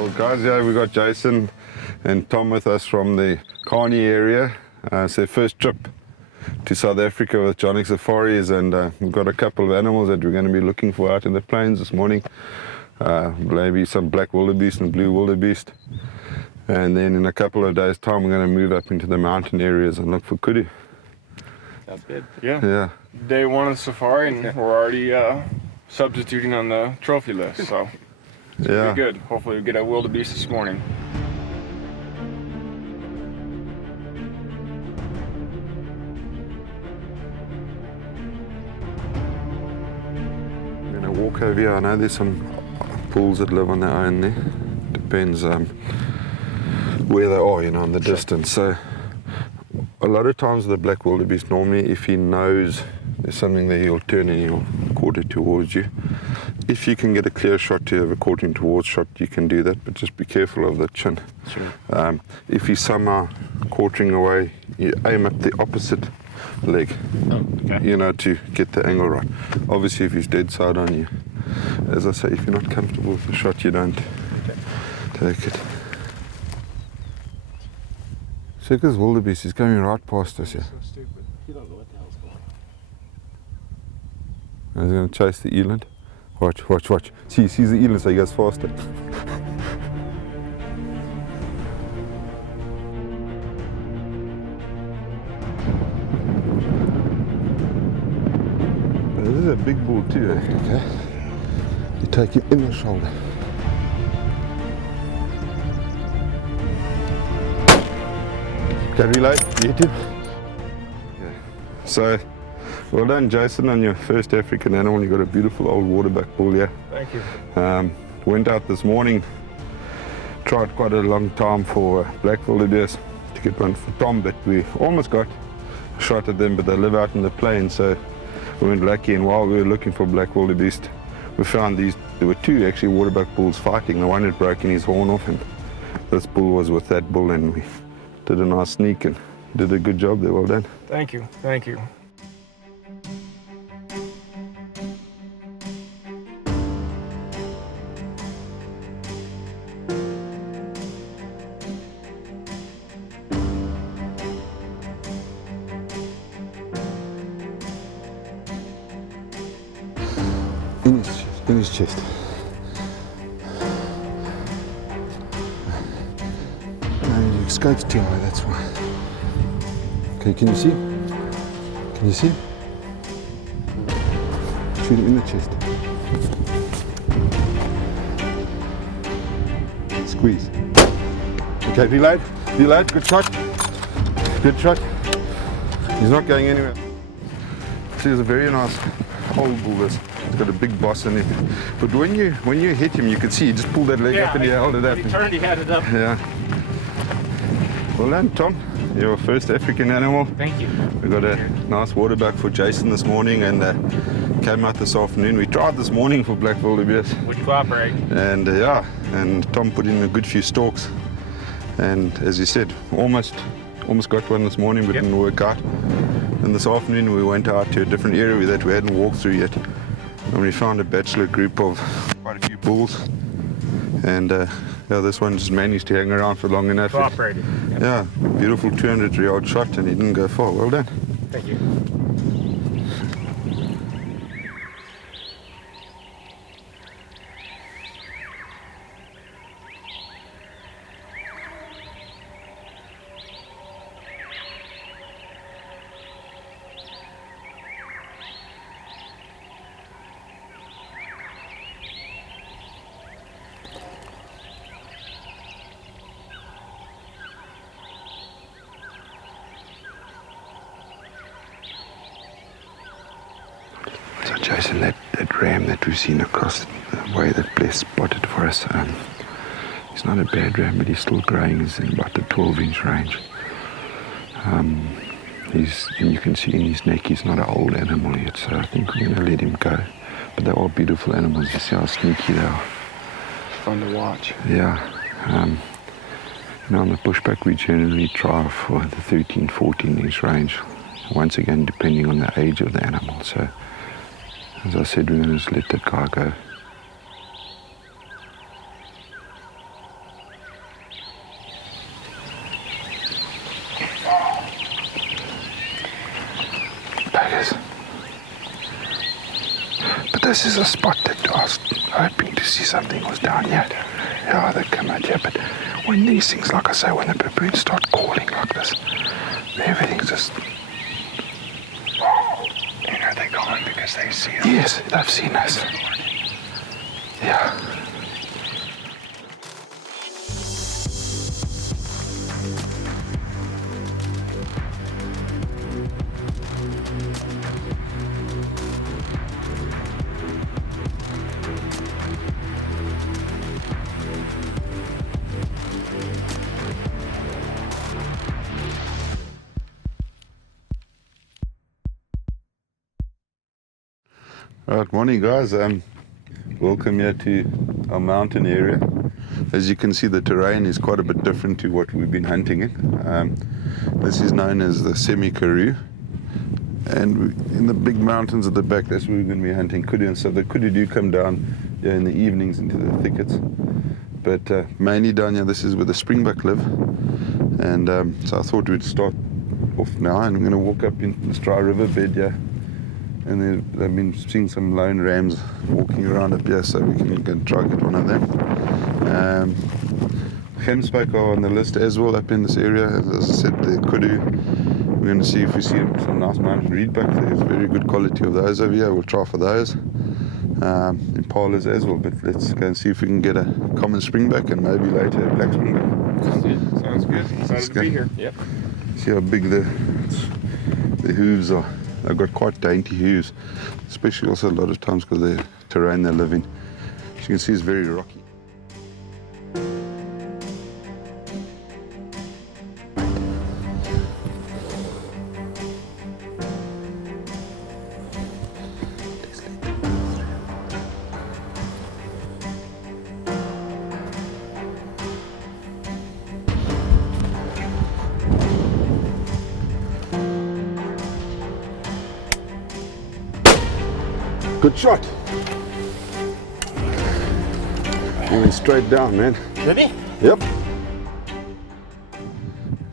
Well, guys, yeah, we got Jason and Tom with us from the Carney area. It's their first trip to South Africa with Jonic Safaris, and we've got a couple of animals that we're going to be looking for out in the plains this morning. Maybe some black wildebeest and blue wildebeest. And then in a couple of days' time, we're going to move up into the mountain areas and look for kudu. That's good. Yeah. Day one of the safari, and we're already substituting on the trophy list, so it's gonna be good. Hopefully we'll get a wildebeest this morning. I'm going to walk over here. I know there's some bulls that live on their own there. Depends where they are, you know, in the distance. So a lot of times the black wildebeest, normally if he knows there's something there, he'll turn and he'll quarter towards you. If you can get a clear shot to have a quartering towards shot, you can do that, but just be careful of the chin. Sure. If he's somehow quartering away, you aim at the opposite leg, you know, to get the angle right. Obviously, if he's dead side on you, as I say, if you're not comfortable with the shot, you don't take it. Check this wildebeest, he's coming right past us here. So stupid. You don't know what the hell's going on. He's going to chase the eland. Watch. See, he sees the eland, so he goes faster. This is a big bull too, okay? You take him in the shoulder. Can we like hit him? Yeah. So, well done, Jason, on your first African animal. You got a beautiful old waterbuck bull here. Thank you. Went out this morning, tried quite a long time for black wildebeest to get one for Tom, but we almost got a shot at them, but they live out in the plains, so we weren't lucky. And while we were looking for black wildebeest, we found these. There were two actually waterbuck bulls fighting. The one had broken his horn off, and this bull was with that bull, and we did a nice sneak and did a good job there. Well done. Thank you. In his chest. No, your scope's too high, that's why. Okay, can you see? Can you see? Shoot him in the chest. Squeeze. Okay, reload, good shot. He's not going anywhere. See, it's a very nice old bull this. He's got a big boss in it. But when you hit him, you could see he just pulled that leg up and he held it up. He turned, he had it up. Yeah. Well done, Tom. Your first African animal. Thank you. We got a nice waterbuck for Jason this morning, and came out this afternoon. We tried this morning for black wildebeest. Would you cooperate? And and Tom put in a good few stalks. And as you said, almost got one this morning, but didn't work out. And this afternoon we went out to a different area that we hadn't walked through yet. And we found a bachelor group of quite a few bulls. And this one just managed to hang around for long enough. Cooperated. Yep. Yeah, beautiful 200-yard shot, and he didn't go far. Well done. Thank you. So Jason, that ram that we've seen across the way that Bless spotted for us, he's not a bad ram, but he's still growing. He's in about the 12-inch range. And you can see in his neck he's not an old animal yet, so I think we're going to let him go. But they're all beautiful animals. You see how sneaky they are. It's fun to watch. Yeah. On the pushback we generally try for the 13, 14-inch range. Once again, depending on the age of the animal. So, as I said, we're going to just let that guy go. this is a spot that I was hoping to see something was down here. Yeah, they come out here, but when these things, like I say, when the baboons start calling like this, everything's just... And are they calling because they see us? Yes, they've seen us. Yeah. Right, morning guys. Welcome here to our mountain area. As you can see, the terrain is quite a bit different to what we've been hunting in. This is known as the semi-karoo, and in the big mountains at the back, that's where we're going to be hunting kudu. And so the kudu do come down here in the evenings into the thickets, but mainly down here, this is where the springbuck live. And so I thought we'd start off now, and I'm going to walk up in this dry riverbed here. And they've been seeing some lone rams walking around up here, so we can go and try and get one of them. Gemsbuck are on the list as well up in this area. As I said, the kudu, we're going to see if we see some nice mountain reedbuck. There's very good quality of those over here. We'll try for those. Impalas as well, but let's go and see if we can get a common springbuck and maybe later a black springbuck. Sounds good. Sounds good. Excited to be here. Yep. See how big the hooves are. They've got quite dainty hooves, especially also a lot of times because of the terrain they live in. As you can see, it's very rocky. Good shot. He went straight down, man. Did he? Yep.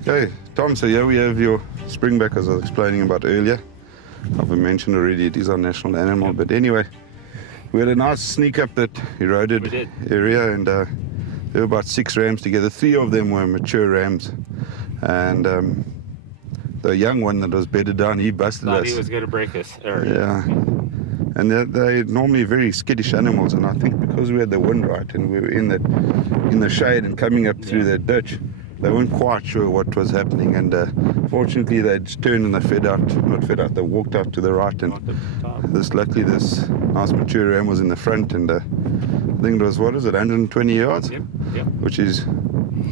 Okay, Tom, so here we have your springbuck, as I was explaining about earlier. I've mentioned already it is our national animal, but anyway, we had a nice sneak up that eroded area, and there were about 6 rams together. 3 of them were mature rams, and the young one that was bedded down, he busted Thought us. he was going to break us. Yeah. And they're normally very skittish animals, and I think because we had the wind right and we were in the shade and coming up through that ditch, they weren't quite sure what was happening, and fortunately they just turned and they walked out to the right, and luckily this nice mature ram was in the front, and I think it was, 120 yards? Yep. Which is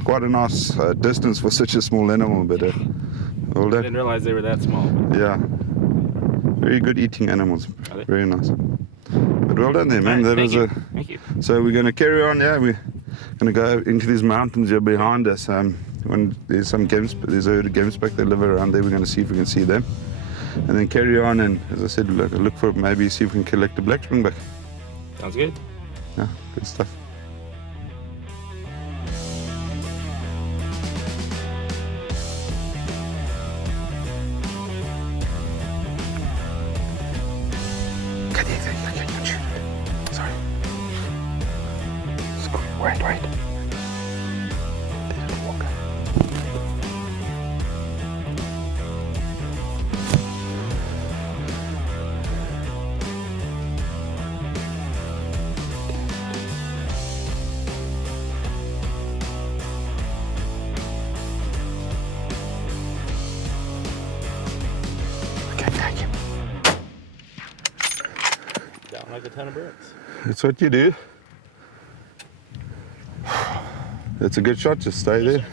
quite a nice distance for such a small animal, but well I done. didn't realize they were that small. Yeah. Very good eating animals. Very nice. But well done there, man. That was Thank you. So we're going to carry on. Yeah, we're going to go into these mountains here behind us. When there's some there's a herd of Gemsbuck that live around there. We're going to see if we can see them, and then carry on. And as I said, look for maybe see if we can collect a black springbuck. Sounds good. Yeah, good stuff. Sorry. Wait. Okay, thank you. Down like a ton of bricks. That's what you do. That's a good shot, just stay there.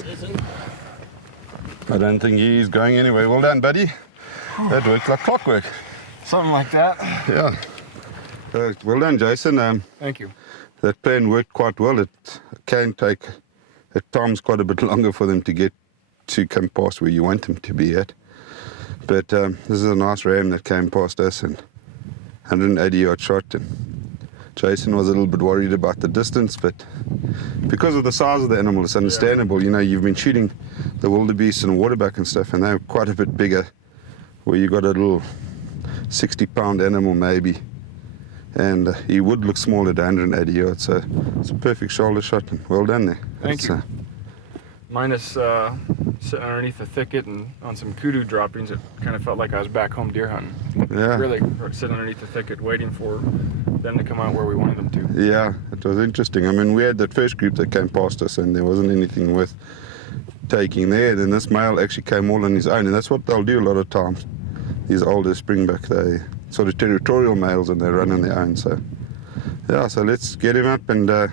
I don't think he's going anywhere. Well done, buddy. That worked like clockwork. Something like that. Yeah. Well done, Jason. Thank you. That plan worked quite well. It can take at times quite a bit longer for them to come past where you want them to be at. But this is a nice ram that came past us, and 180-yard shot. And Jason was a little bit worried about the distance, but because of the size of the animal, it's understandable. You know, you've been shooting the wildebeest and waterbuck and stuff, and they're quite a bit bigger, where you got a little 60-pound animal maybe and he would look small at 180 yards, so it's a perfect shoulder shot, and well done there. Thank you. Minus sitting underneath the thicket and on some kudu droppings, it kind of felt like I was back home deer hunting. Yeah. Really sitting underneath the thicket waiting for them to come out where we wanted them to. Yeah, it was interesting. I mean, we had that first group that came past us and there wasn't anything worth taking there. Then this male actually came all on his own, and that's what they'll do a lot of times. These older springbuck, they sort of territorial males and they run on their own. So yeah, so let's get him up and go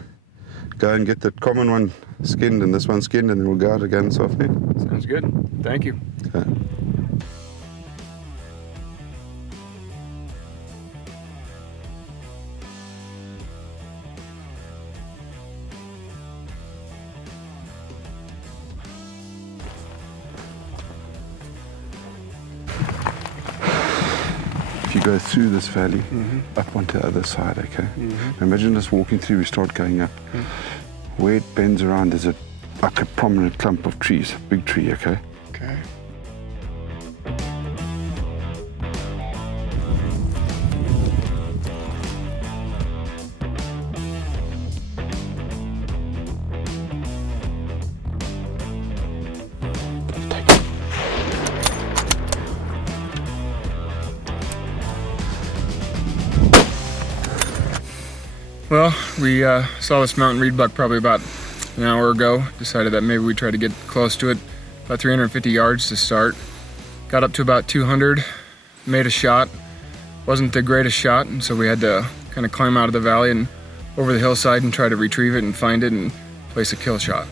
and get that common one skinned and this one skinned, and then we'll go out again this afternoon. Sounds good. Thank you. Okay. If you go through this valley, up onto the other side, okay? Imagine us walking through, we start going up. Where it bends around, there's like a prominent clump of trees, big tree, okay? Okay. Well, we saw this mountain reed buck probably about an hour ago. Decided that maybe we'd try to get close to it. About 350 yards to start. Got up to about 200, made a shot. Wasn't the greatest shot, and so we had to kind of climb out of the valley and over the hillside and try to retrieve it and find it and place a kill shot.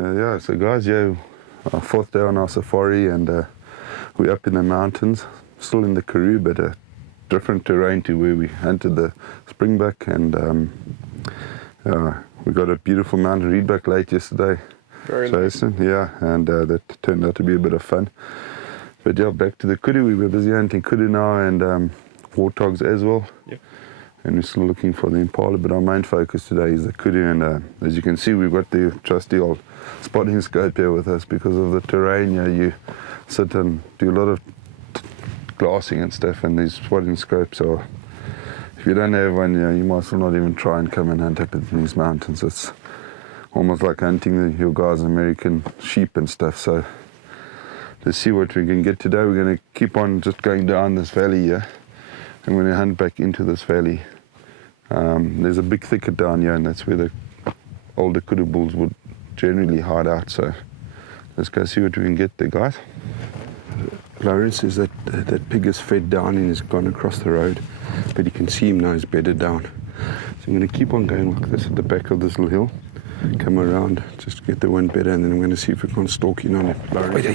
Yeah, so guys, yeah, our fourth day on our safari, and we're up in the mountains, still in the Karoo, but a different terrain to where we hunted the springbuck, and we got a beautiful mountain reedbuck late yesterday, Very nice. Jason, yeah, and that turned out to be a bit of fun. But yeah, back to the kudu. We were busy hunting kudu now, and warthogs as well. Yep. And we're still looking for the impala, but our main focus today is the kudu, and as you can see, we've got the trusty old spotting scope here with us because of the terrain. Yeah, you sit and do a lot of glassing and stuff, and these spotting scopes are, if you don't have one, you might as well not even try and come and hunt up in these mountains. It's almost like hunting your guys' American sheep and stuff. So let's see what we can get today. We're going to keep on just going down this valley here. I'm going to hunt back into this valley. There's a big thicket down here, and that's where the older kudu bulls would generally hide out. So let's go see what we can get there, guys. Lawrence says that that pig is fed down and has gone across the road, but you can see him now, he's bedded down. So I'm going to keep on going like this at the back of this little hill, come around, just get the wind better, and then I'm going to see if we can stalk in on it. Lawrence. Oh,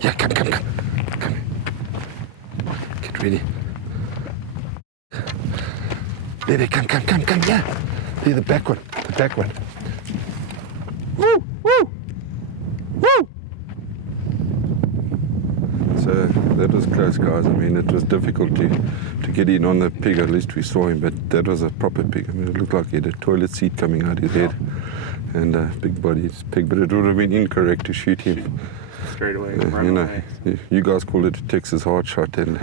yeah, come. Get ready. There, come, yeah. There, the back one. Woo! So that was close, guys. I mean, it was difficult to get in on the pig. At least we saw him, but that was a proper pig. I mean, it looked like he had a toilet seat coming out his head, and a big body pig. But it would have been incorrect to shoot him Straight away. you know, you guys call it a Texas hard shot, and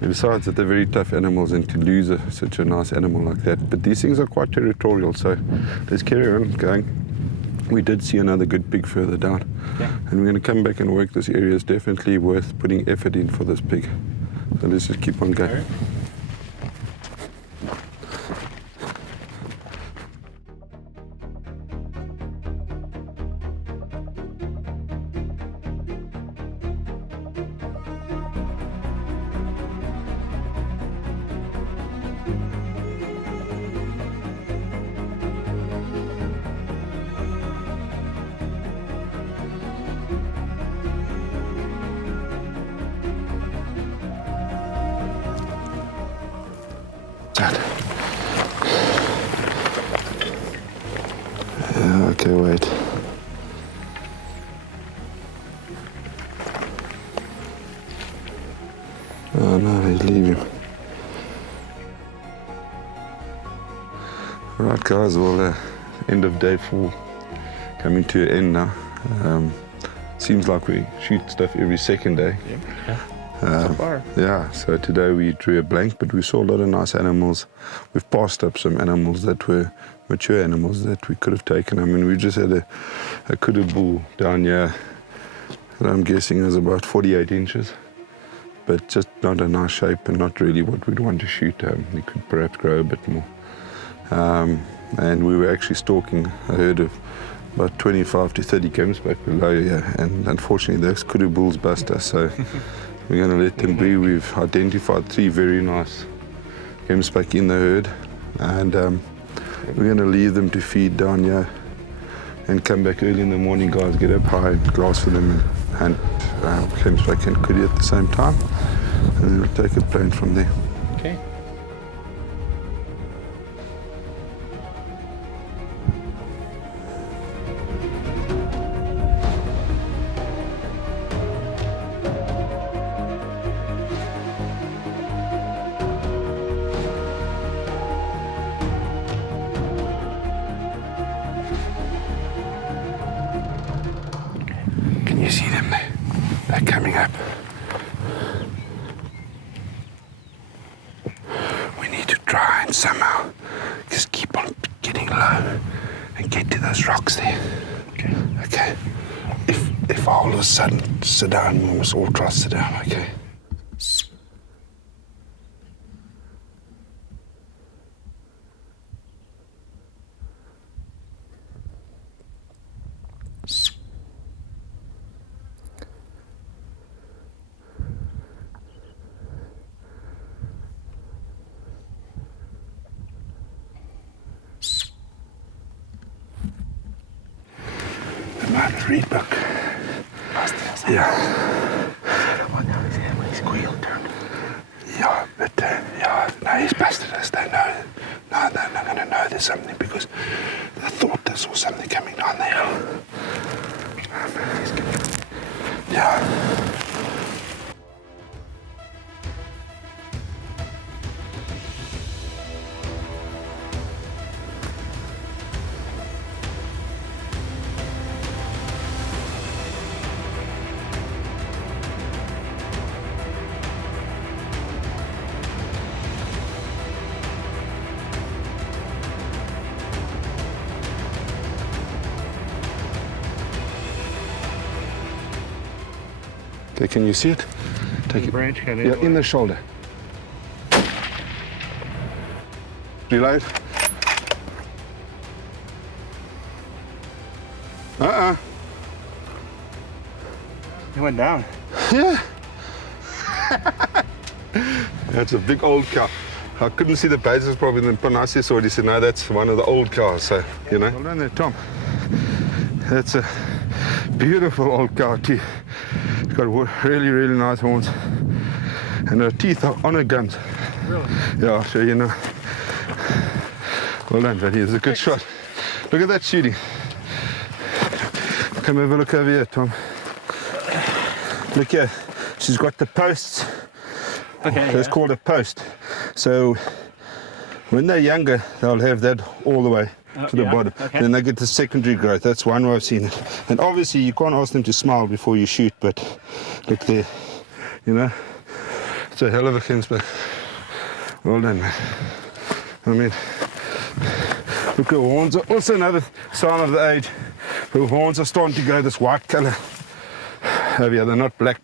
besides that, they're very tough animals, and to lose such a nice animal like that. But these things are quite territorial, so let's carry on going. We did see another good pig further down, and we're going to come back and work this area. Is definitely worth putting effort in for this pig. So let's just keep on going. Okay, wait. Oh no, he's leaving. Right guys, well end of day 4 coming to an end now. Seems like we shoot stuff every second day. So far. Yeah, so today we drew a blank, but we saw a lot of nice animals. We've passed up some animals that were mature animals that we could have taken. I mean, we just had a kudu bull down here that I'm guessing is about 48 inches, but just not a nice shape and not really what we'd want to shoot. He could perhaps grow a bit more. And we were actually stalking a herd of about 25 to 30 Gemsbuck below here, and unfortunately those kudu bulls bust us, so we're going to let them be. We've identified 3 very nice Gemsbuck in the herd, and we're going to leave them to feed down here and come back early in the morning, guys, get up high and glass for them and Gemsbuck and kudu at the same time, and then we'll take a plane from there. Okay. Can you see them there? They're coming up. We need to try and somehow just keep on getting low and get to those rocks there. Okay. Okay. If all of a sudden sit down, we must all try to sit down, okay? Read book. Yeah. He squealed, turned. Yeah, but yeah, no, he's busted us. They know. No, they're not going to know there's something because they thought they saw something coming down the hill. Yeah. Okay, can you see it? Take it. Branch cut Yeah, in the shoulder. Reload. He went down. Yeah. That's a big old cow. I couldn't see the bases probably, then Panasi saw it. He said, no, that's one of the old cows, so, you know. Well done there, Tom. That's a beautiful old cow too. It's got really, really nice horns. And her teeth are on her gums. Really? Yeah, I'll show you now. Well done, buddy. It's a good shot. Look at that shooting. Come have a look over here, Tom. Look here. She's got the posts. Okay. That's called a post. So when they're younger, they'll have that all the way to the bottom. Okay. Then they get the secondary growth. That's one way I've seen it. And obviously you can't ask them to smile before you shoot, but look there, you know. It's a hell of a Gemsbuck. Well done, man. I mean, look, her horns are also another sign of the age. Her horns are starting to go this white color. Oh yeah, they're not black.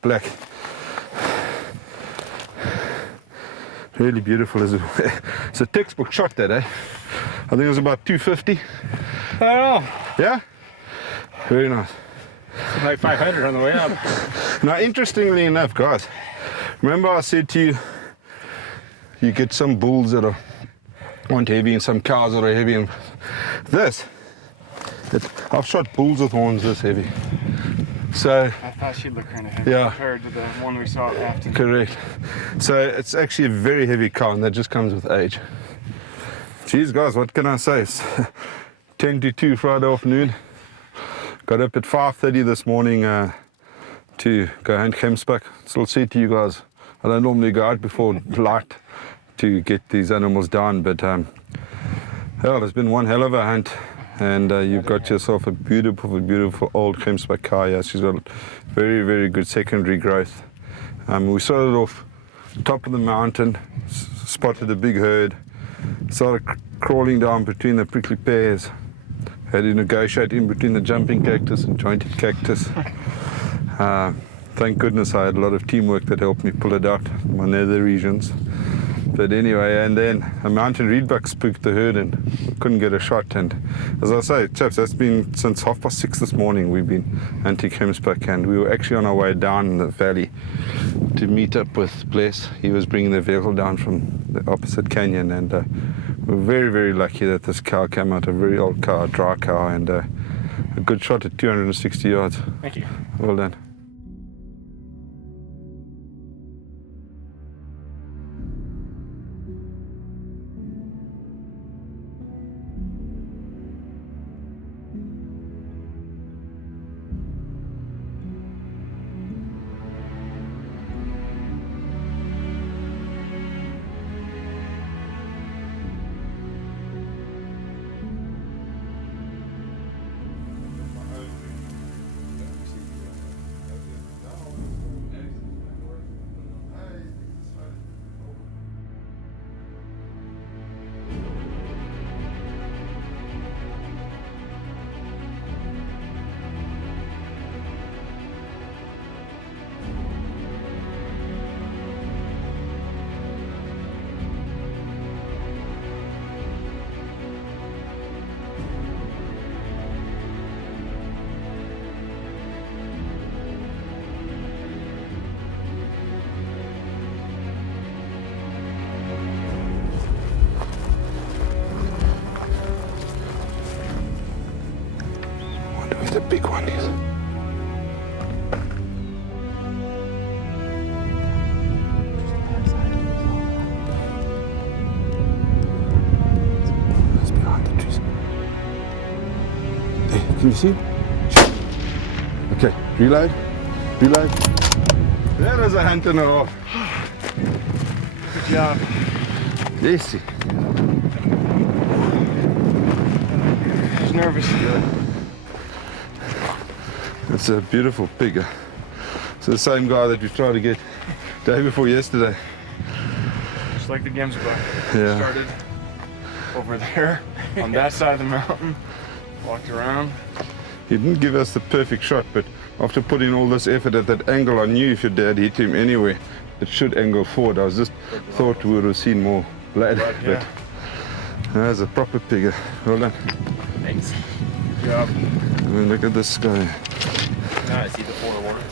Really beautiful. It's a textbook shot that, eh? I think it was about 250. Oh, Yeah? Very nice. like 500 on the way up. Now, interestingly enough, guys, remember I said to you, you get some bulls that aren't heavy and some cows that are heavy. And I've shot bulls with horns this heavy. So, I thought she'd look kind of heavy Yeah. compared to the one we saw after. correct. So it's actually a very heavy cow, and that just comes with age. Geez, guys, what can I say? It's 10 to 2 Friday afternoon. Got up at 5:30 this morning to go hunt Gemsbuck. Still said to you guys, I don't normally go out before light to get these animals down, but well, it's been one hell of a hunt, and you've got yourself a beautiful old Gemsbuck cow here. She's got very, very good secondary growth. We started off top of the mountain, spotted a big herd, started crawling down between the prickly pears, had to negotiate in between the jumping cactus and jointed cactus. Thank goodness I had a lot of teamwork that helped me pull it out in my nether regions. But anyway, and then a mountain reedbuck spooked the herd and we couldn't get a shot. And as I say, chaps, that's been since 6:30 this morning we've been hunting Gemsbuck, and we were actually on our way down the valley to meet up with Bless. He was bringing the vehicle down from the opposite canyon, and we're very, very lucky that this cow came out, a very old cow, a dry cow, and a good shot at 260 yards. Thank you. Well done. The big one is. That's behind the trees. There, can you see? Okay, reload. Reload. There is a hunt and a half. Good job. Yes. I was nervous. It's a beautiful pig. It's the same guy that we tried to get day before yesterday. Just like the Gemsbuck. Yeah. Started over there on that side of the mountain, walked around. He didn't give us the perfect shot, but after putting all this effort at that angle, I knew if your dad hit him anywhere, it should angle forward. I was just thought we would have seen more blood, Yeah. but that's a proper pig. Well done. Thanks. Good job. I mean, look at this guy. Now I see the forward.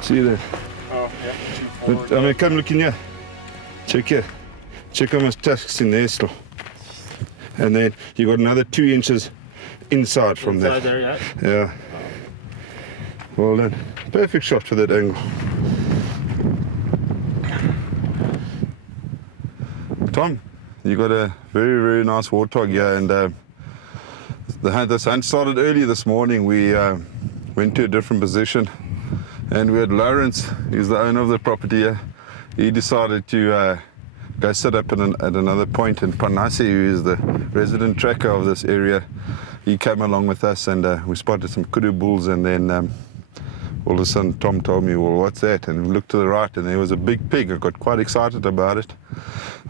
See that? Oh, yeah. But, I mean, come look in here. Check here. Check how much tusks in there still. And then you got another 2 inches inside from Inside that. there, yeah. Yeah. Well done. Perfect shot for that angle. Tom, you got a very, very nice warthog here, and this hunt started early this morning. We went to a different position, and we had Lawrence, he's the owner of the property here. He decided to go set up at another point, and Panasi, who is the resident tracker of this area, he came along with us, and we spotted some kudu bulls, and then all of a sudden Tom told me, well, what's that? And we looked to the right, and there was a big pig. I got quite excited about it.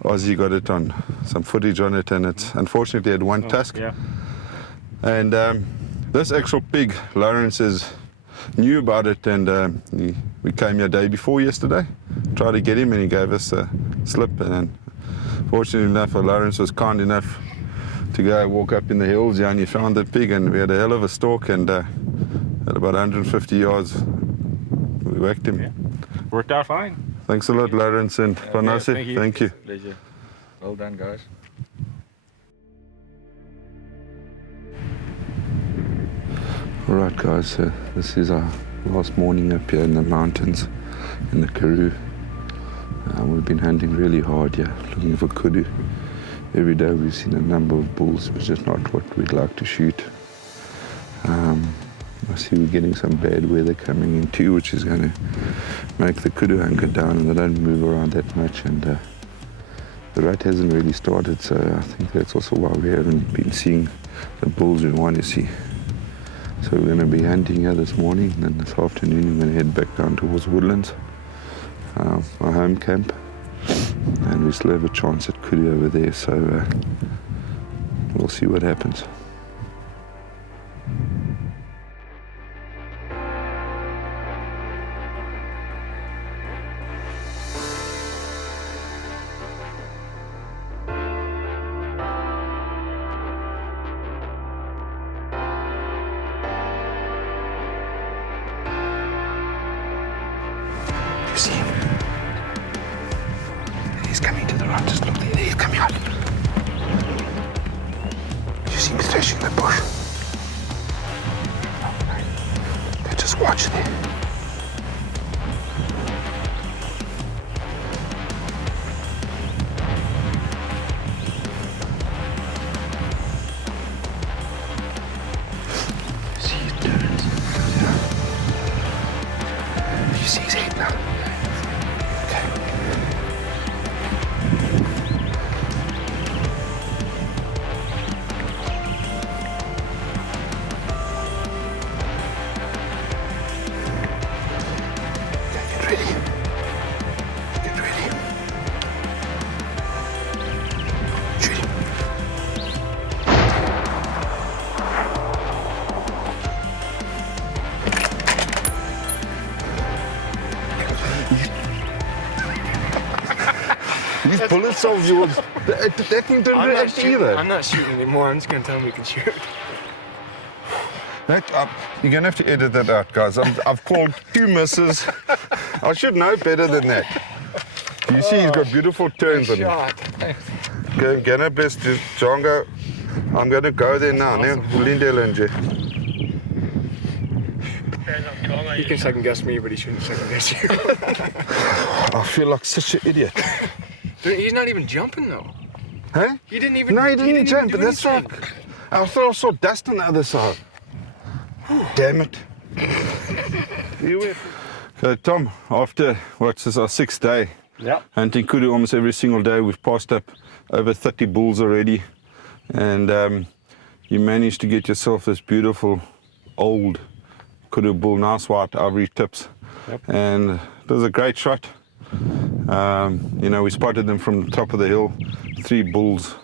Ozzy got it on some footage on it, and it unfortunately had one tusk. Yeah. And this actual pig, Lawrence knew about it, and we came here day before yesterday, tried to get him, and he gave us a slip. And then, fortunately enough, Lawrence was kind enough to go walk up in the hills here, and he found the pig, and we had a hell of a stalk, and at about 150 yards, we whacked him. Yeah. Worked out fine. Thanks a lot, Lawrence and Panasi. thank you. Thank you. Pleasure. Well done, guys. All right, guys, so this is our last morning up here in the mountains in the Karoo. We've been hunting really hard here, looking for kudu. Every day we've seen a number of bulls, which is not what we'd like to shoot. I see we're getting some bad weather coming in too, which is going to make the kudu anchor down and they don't move around that much, and the rut hasn't really started, so I think that's also why we haven't been seeing the bulls we want to see. So we're going to be hunting here this morning, and then this afternoon we're going to head back down towards Woodlands, our home camp, and we still have a chance at kudu over there, so we'll see what happens. You see him? He's coming to the right. Just look there. He's coming out. You see him thrashing the bush? Okay, just watch there. See his turns. You see his head now? Okay. Get ready. Get ready. Shoot him. These bullets of yours, that thing didn't react either. I'm not shooting anymore. I'm just gonna tell him we can shoot. You're going to have to edit that out, guys. I've called 2 misses. I should know better than that. You see he's got beautiful turns on him. Okay, gonna bless Django. I'm going to go there now. He can second guess me, but he shouldn't second guess you. I feel like such an idiot. Dude, he's not even jumping though. Huh? He didn't even. No, he didn't jump, do but that's anything. like, I thought I saw dust on the other side. Damn it. So Tom, after what's this, our 6th day hunting kudu almost every single day, we've passed up over 30 bulls already, and you managed to get yourself this beautiful old kudu bull, nice white ivory tips, and it was a great shot. You know, we spotted them from the top of the hill, 3 bulls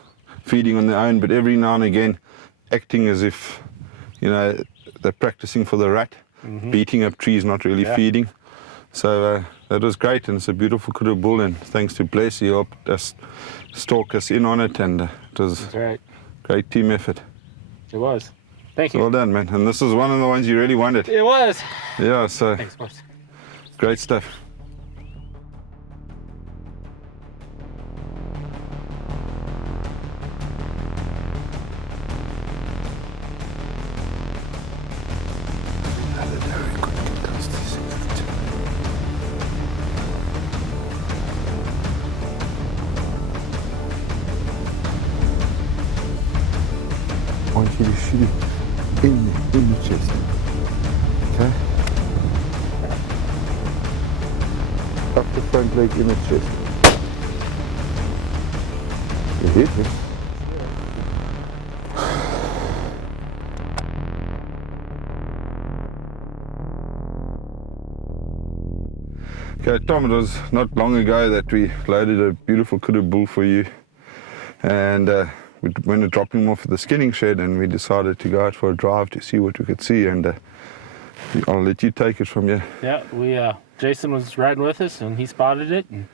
feeding on their own, but every now and again acting as if, you know, they're practicing for the rat, beating up trees, not really feeding. So that was great, and it's a beautiful kudu bull, and thanks to Bless, he helped us stalk us in on it, and it was great team effort. It was. Thank you. Well done, man. And this is one of the ones you really wanted. It was. Yeah, so Thanks, boss. great stuff. I want you to shoot it in the chest. Okay? Up the front leg in the chest. You hit me. Okay, Tom, it was not long ago that we loaded a beautiful kudu bull for you, and we went to drop him off at the skinning shed, and we decided to go out for a drive to see what we could see, and I'll let you take it from here. Yeah, Jason was riding with us, and he spotted it, and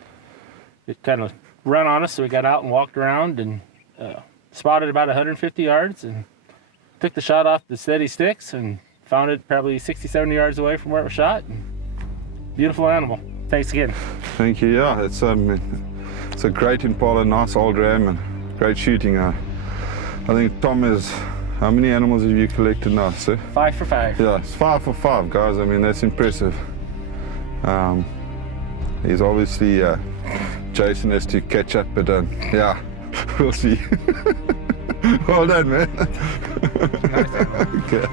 it kind of ran on us, so we got out and walked around, and spotted about 150 yards, and took the shot off the steady sticks, and found it probably 60, 70 yards away from where it was shot. And beautiful animal. Thanks again. Thank you. Yeah, it's a great impala, nice old ram, and great shooting. I think Tom is, how many animals have you collected now, sir? 5 for 5. Yeah, it's 5 for 5, guys. I mean, that's impressive. He's obviously, Jason has to catch up, but yeah, we'll see. Well done, man. Okay.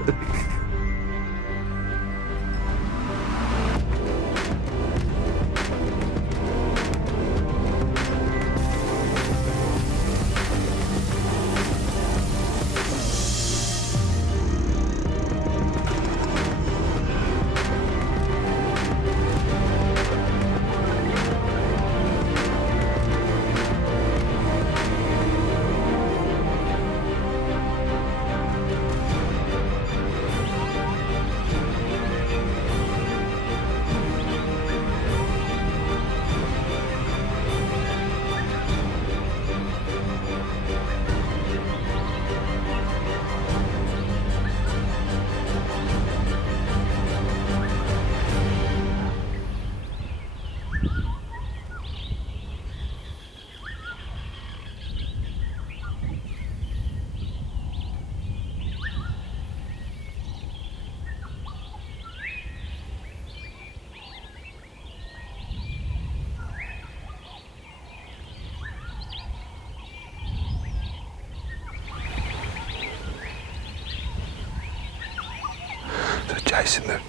Jason, the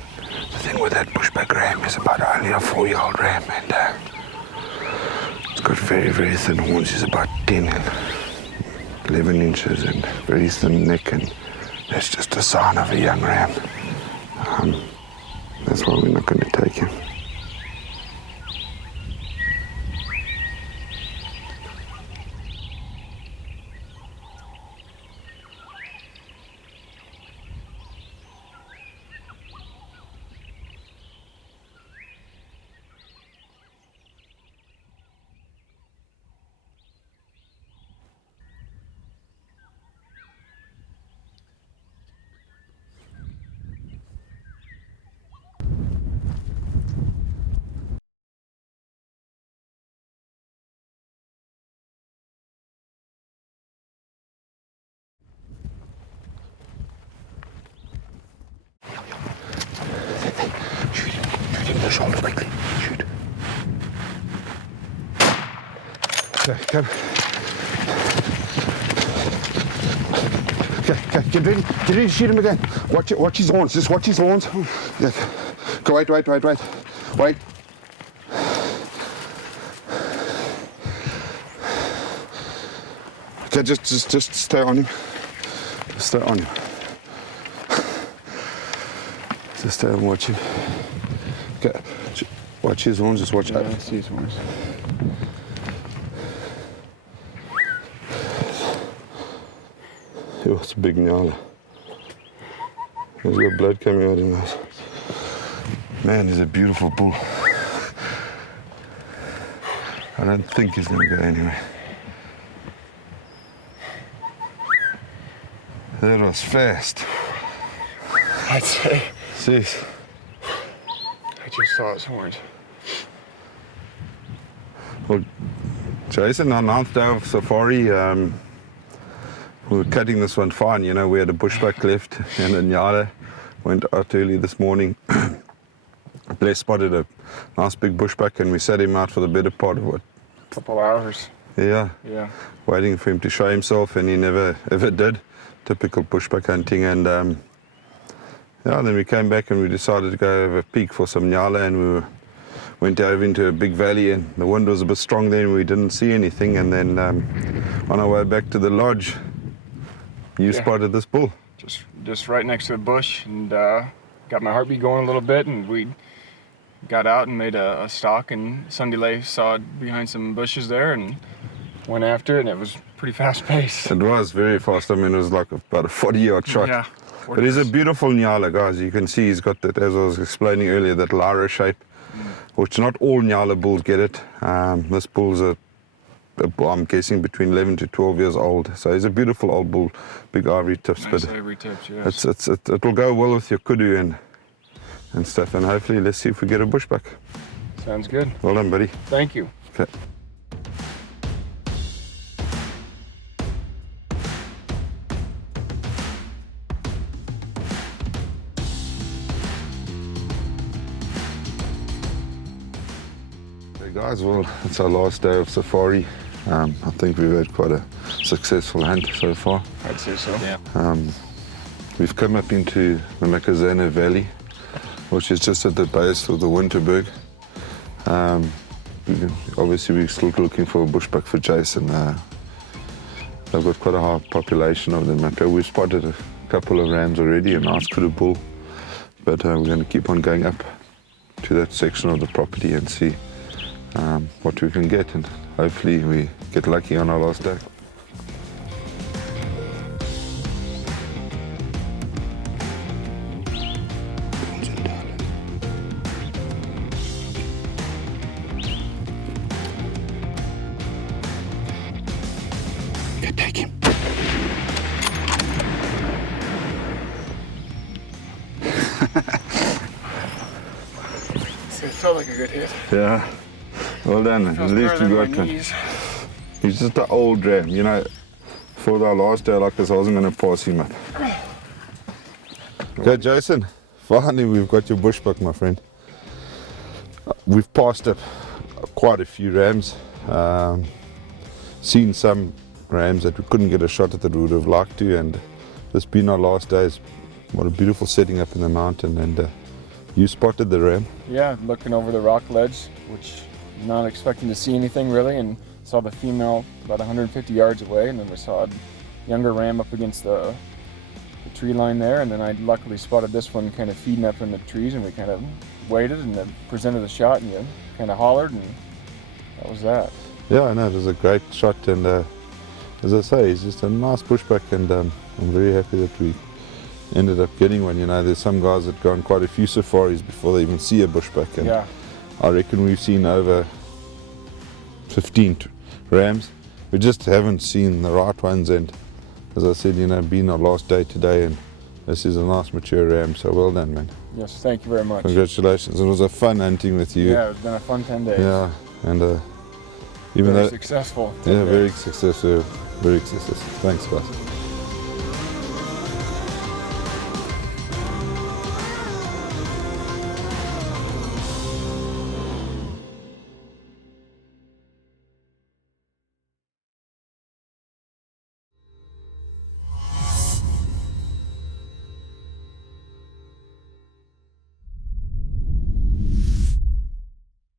thing with that bushback ram is about only a 4-year-old ram, and it's got very, very thin horns. He's about 10 and 11 inches and very thin neck, and that's just a sign of a young ram. That's why we're not going to take him. Shoulder quickly. Shoot. Okay, come. Okay, get ready to shoot him again. Watch his horns, just watch his horns. Yeah. Go, wait. Wait. Okay, just stay on him. Just stay on him. Just stay and watch him. Okay, watch his horns, just watch out. I see his horns. Oh, it's a big nyala. There's got blood coming out of him. Man, he's a beautiful bull. I don't think he's going to go anywhere. That was fast. I'd say. Jeez. I just saw his horns. Well, Jason, on 9th day of safari, we were cutting this one fine. You know, we had a bushback left and a nyala. Went out early this morning. Bless spotted a nice big bushback, and we set him out for the better part of what? Couple hours. Yeah. Yeah. Waiting for him to show himself, and he never ever did. Typical bushback hunting, and then we came back and we decided to go have a peek for some nyala, and we went over into a big valley, and the wind was a bit strong then, we didn't see anything, and then on our way back to the lodge, you spotted this bull. Just right next to the bush, and got my heartbeat going a little bit, and we got out and made a stalk, and Sunday Lay saw it behind some bushes there and went after it, and it was pretty fast paced. It was very fast. I mean, it was like about a 40-yard shot. Yeah. But he's a beautiful nyala, guys. You can see he's got that, as I was explaining earlier, that Lyra shape, which not all nyala bulls get it. This bull's I'm guessing between 11 to 12 years old. So he's a beautiful old bull, big ivory tips. Nice but ivory tips, yes. it will go well with your kudu and stuff. And hopefully, let's see if we get a bushback. Sounds good. Well done, buddy. Thank you. Okay. Guys, well, it's our last day of safari. I think we've had quite a successful hunt so far. I'd say so. Yeah. We've come up into the Macazana Valley, which is just at the base of the Winterberg. Obviously, we're still looking for a bushbuck for Jason. They've got quite a high population of them up here. We've spotted a couple of rams already, a nice kudu bull, but we're going to keep on going up to that section of the property and see what we can get, and hopefully we get lucky on our last day. Take him. It felt like a good hit. Yeah. Well done. At least we got one. He's just an old ram, you know. For our last day like this, I wasn't going to pass him up. Okay, Jason. Finally, we've got your bushbuck, my friend. We've passed up quite a few rams. Seen some rams that we couldn't get a shot at that we would have liked to, and this being our last day, it's what a beautiful setting up in the mountain. And you spotted the ram. Yeah, looking over the rock ledge, which not expecting to see anything really, and saw the female about 150 yards away, and then we saw a younger ram up against the tree line there, and then I luckily spotted this one kind of feeding up in the trees, and we kind of waited and then presented a shot, and you kind of hollered, and that was that. Yeah, I know, it was a great shot, and as I say, he's just a nice pushback, and I'm very happy that we ended up getting one. You know, there's some guys that go on quite a few safaris before they even see a bushback, and Yeah. I reckon we've seen over 15 rams. We just haven't seen the right ones, and as I said, you know, being our last day today, and this is a nice mature ram, so well done, man. Yes, thank you very much. Congratulations. It was a fun hunting with you. Yeah, it's been a fun 10 days. Yeah, and even Very though successful. yeah, very successful, very successful. Thanks, guys.